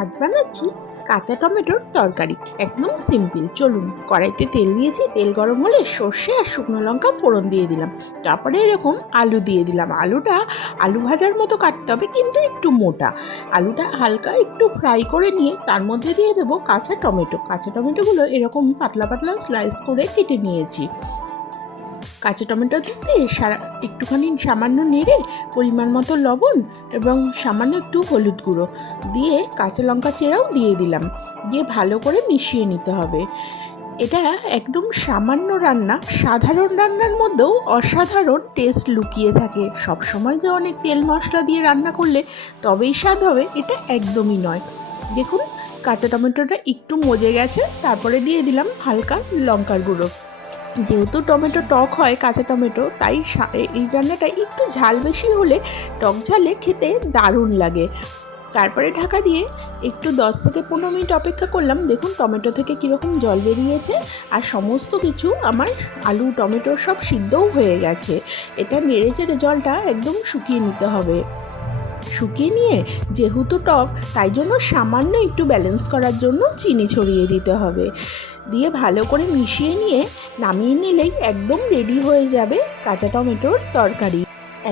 আজ বানাচ্ছি কাঁচা টমেটোর তরকারি। একদম সিম্পল। চলুন, কড়াইতে তেল দিয়েছি, তেল গরম হলে সর্ষে আর শুকনো লঙ্কা ফোড়ন দিয়ে দিলাম। তারপরে এরকম আলু দিয়ে দিলাম। আলুটা আলু ভাজার মতো কাটতে হবে, কিন্তু একটু মোটা। আলুটা হালকা একটু ফ্রাই করে নিয়ে তার মধ্যে দিয়ে দেবো কাঁচা টমেটো। কাঁচা টমেটোগুলো এরকম পাতলা পাতলা স্লাইস করে কেটে নিয়েছি। কাঁচা টমেটো দিতে একটুখানি সামান্য নেড়ে পরিমাণ মতো লবণ এবং সামান্য একটু হলুদ গুঁড়ো দিয়ে কাঁচা লঙ্কা চেরাও দিয়ে দিলাম। দিয়ে ভালো করে মিশিয়ে নিতে হবে। এটা একদম সামান্য রান্না, সাধারণ রান্নার মধ্যেও অসাধারণ টেস্ট লুকিয়ে থাকে। সবসময় যে অনেক তেল মশলা দিয়ে রান্না করলে তবেই স্বাদ হবে, এটা একদমই নয়। দেখুন, কাঁচা টমেটোটা একটু মজে গেছে, তারপরে দিয়ে দিলাম হালকা লঙ্কার গুঁড়ো। যেহেতু টমেটো টক হয়, কাঁচা টমেটো, তাই এই রান্নাটা একটু ঝাল বেশি হলে টক ঝালে খেতে দারুণ লাগে। তারপরে ঢাকা দিয়ে একটু 10 থেকে 15 মিনিট অপেক্ষা করলাম। দেখুন টমেটো থেকে কীরকম জল বেরিয়েছে, আর সমস্ত কিছু আমার আলু টমেটো সব সিদ্ধও হয়ে গেছে। এটা নেড়ে চেড়ে জলটা একদম শুকিয়ে নিতে হবে। শুকিয়ে নিয়ে যেহেতু টক, তাই জন্য সামান্য একটু ব্যালেন্স করার জন্য চিনি ছড়িয়ে দিতে হবে। দিয়ে ভালো করে মিশিয়ে নিয়ে নামিয়ে নিলেই একদম রেডি হয়ে যাবে কাঁচা টমেটোর তরকারি।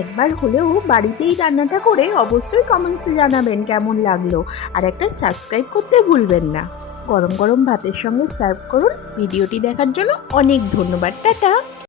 একবার হলেও বাড়িতেই রান্নাটা করে অবশ্যই কমেন্টসে জানাবেন কেমন লাগলো। আর একটা সাবস্ক্রাইব করতে ভুলবেন না। গরম গরম ভাতের সঙ্গে সার্ভ করুন। ভিডিওটি দেখার জন্য অনেক ধন্যবাদ। টাটা।